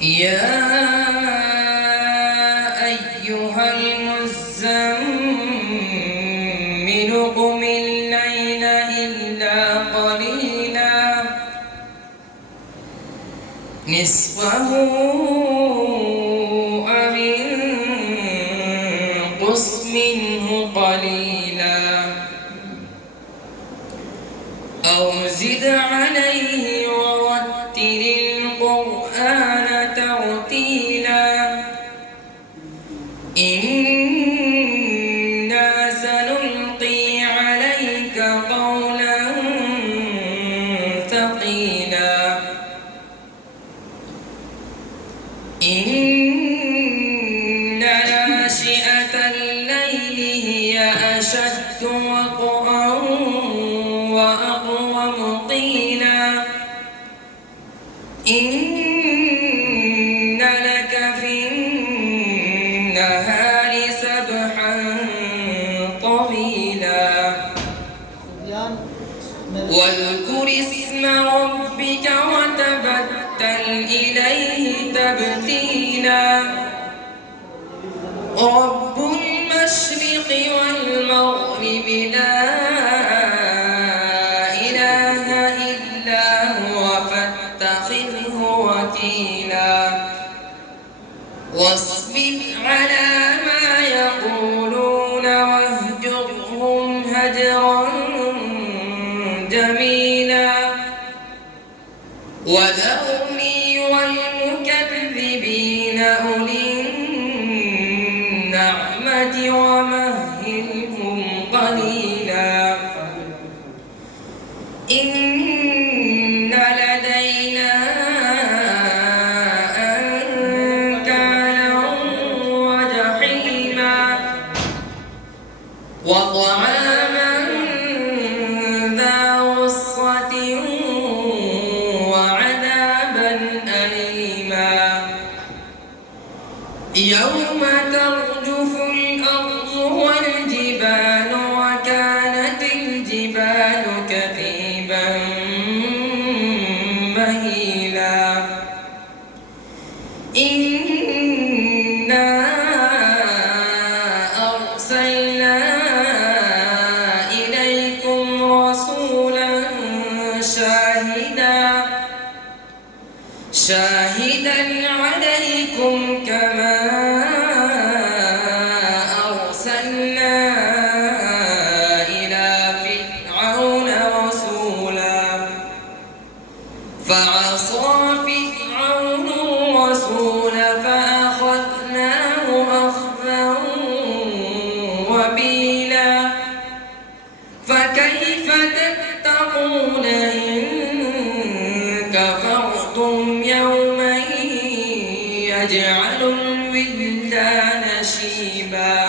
يا أيها المزمل قم الليل إلا قليلا نصفه أو انقص منه قليلا أو زد عليه ورتل القرآن ترتيلا إنا سنلقي عليك قولا ثقيلا إن ناشئة الليل هي أشد وطئا وأقوم قيلا إن لك في النهار سبحا طويلا واذكر اسم ربك وتبتل إليه تبتيلا رب المشرق والمغرب لا إله إلا هو فاتخذه وكيلا واصبر على ما يقولون واهجرهم هجرا جميلا وذرني والمكذبين أولي النعمة ومهلهم قليلا إن لدينا أنكالا وجحيما وطعاما ذا غصة وعذابا أليما يوم ترجف الأرض والجبال وكانت الجبال كثيبا مهيلا إنا أرسلنا إليكم رسولا شاهدا عليكم كما أرسلنا إلى فرعون رسولا فعصى فرعون الرسول فأخذناه أخذا وبيلا فكيف تتقون إن كفرتم يوما يجعل الولدان شيبا